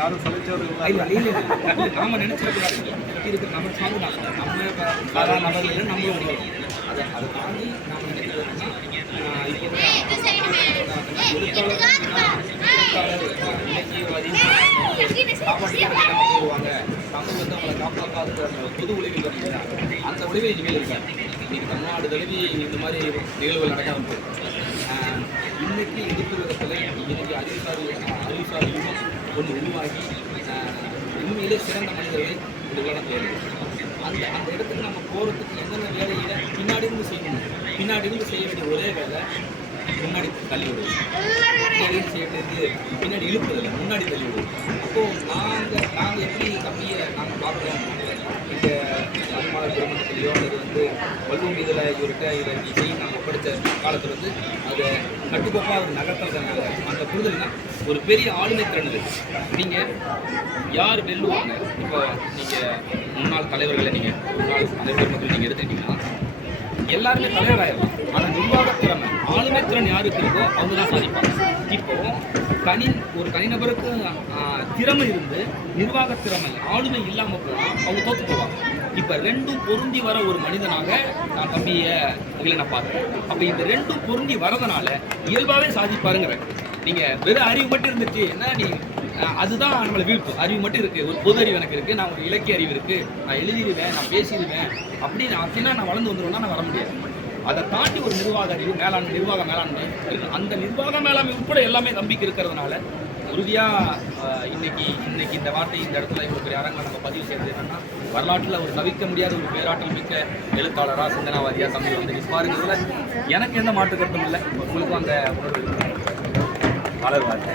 யாரும் சமைச்சவர்கள் இல்லை இல்லை நாம நினைச்சிடக்கூடாது. இருக்கிற நம்ம சார்ந்து நான் சொல்றேன். நம்ம சாதாரண நபர்கள் நம்மளும் அடிக்கலாம். அதை தாண்டி நாம் நினைக்கிறதுனா போடுவாங்க நம்ம வந்து அவங்களை காப்பாற்றாத புது உதவி அந்த உதவி இனிமேல் இருக்காது. இன்னைக்கு தமிழ்நாடு தழுவி இந்த மாதிரி நிகழ்வுகள் நடக்க ஆரம்பிச்சு. இன்னைக்கு எதிர்ப்புறத்தில் இன்னைக்கு அறிவுசார் யுகம் ஒன்று உருவாகி உண்மையிலே சிறந்த மனிதர்களை இந்த உலகம் தேவை. அந்த இடத்துக்கு நம்ம போகிறதுக்கு என்னென்ன வேலையை பின்னாடி இருந்து செய்யணும். பின்னாடி இருந்து செய்ய வேண்டிய ஒரே வேலை முன்னாடி தள்ளி விடுவோம். பின்னாடி இழுப்பதில்லை, முன்னாடி தள்ளி விடுவோம். அப்போது நாங்கள் எப்படி தம்பியை நாங்கள் பார்க்குறோம் இந்த அனுமான திருமணத்திலையோ அல்லது வந்து வல்லுவம் இதில் இவர்கிட்ட இதை செய்ய நாங்கள் ஒப்படைச்ச காலத்தில் வந்து அதை கட்டுக்கோப்பாக அவர் நகர்த்துறதுனால அந்த புரிதல்னா ஒரு பெரிய ஆளுமை திறனுது. நீங்கள் யார் வெல்லுவாங்க? இப்போ நீங்கள் முன்னாள் தலைவர்களை முன்னாள் தலைவர் மக்கள் நீங்கள் எடுத்துக்கிட்டீங்கன்னா எல்லாருமே தலைவராயிடலாம். ஆனால் நிர்வாகத்திறமை ஆளுமை திறன் யாருக்கு இருக்கோ அவங்க தான் சாதிப்பாங்க. இப்போ ஒரு தனிநபருக்கு திறமை இருந்து நிர்வாகத்திறமை ஆளுமை இல்லாமல் போனால் அவங்க தோற்று போவாங்க. இப்போ ரெண்டும் பொருந்தி வர ஒரு மனிதனாக நான் தம்பியை நான் பார்க்குறேன். அப்போ இந்த ரெண்டும் பொருந்தி வரதுனால இயல்பாகவே சாதிப்பாருங்கிறேன். நீங்கள் வெறும் அறிவு மட்டும் இருந்துச்சு என்ன அதுதான் நம்மளை வீழ்த்தும். அறிவு மட்டும் இருக்குது, ஒரு பொது அறிவு எனக்கு இருக்குது, நான் ஒரு இலக்கிய அறிவு இருக்குது, நான் எழுதிடுவேன், நான் பேசிடுவேன் அப்படின்னா நான் வளர்ந்து வந்துடுவேன்னா நான் வர முடியாது. அதை தாண்டி ஒரு நிர்வாக அறிவு நிர்வாக மேலாண்மை இருக்குது. அந்த நிர்வாக மேலாண்மை உட்பட எல்லாமே நம்பிக்கை இருக்கிறதுனால உறுதியாக இன்னைக்கு இந்த வார்த்தை இந்த இடத்துல இவ்வளோ பெரிய அரங்க நம்ம பதிவு செய்கிறது என்னன்னா வரலாற்றில் ஒரு தவிர்க்க முடியாத ஒரு பேராற்றல் மிக்க எழுத்தாளராக சிந்தனாவாதியாக தம்பி வந்து நிற்பாருங்கிறதுல எனக்கு எந்த மாற்று கருத்தும் இல்லை. உங்களுக்கும் அந்த உணர்வு வளர்வாங்க.